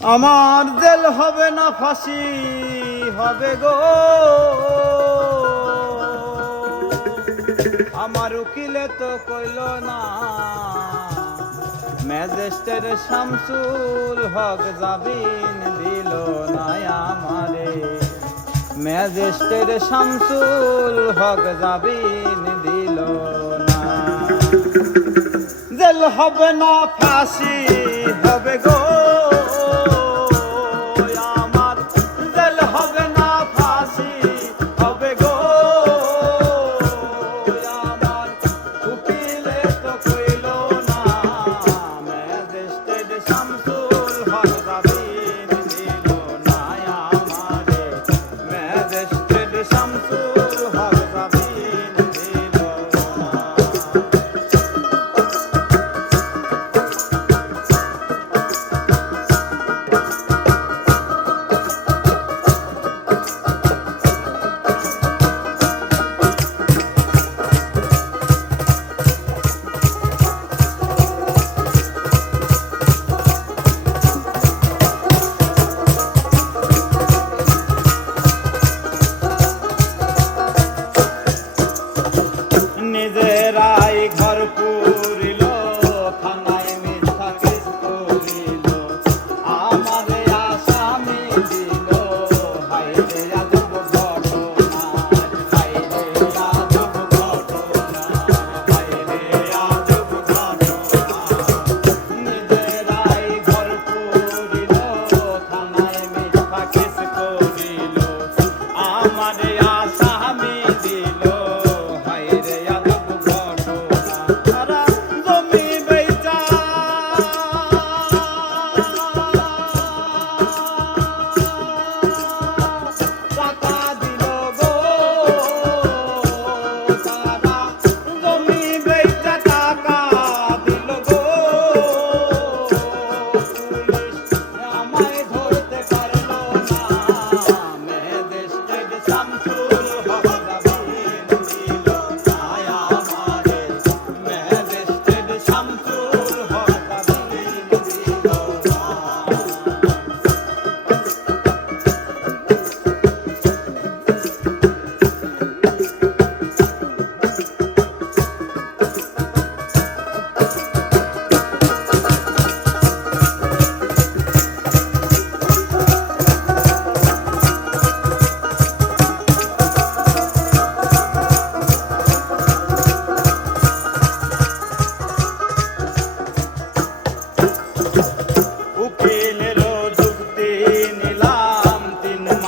আমার জেল হবে না ফাঁসি, হবে গো। আমার উকিলে তো কইল না, ম্যাজিস্ট্রেট শামসুল হক জামিন দিল না আমারে। ম্যাজিস্ট্রেট শামসুল হক জামিন দিল না। জেল হবে না ফাঁসি, হবে গো।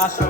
Awesome.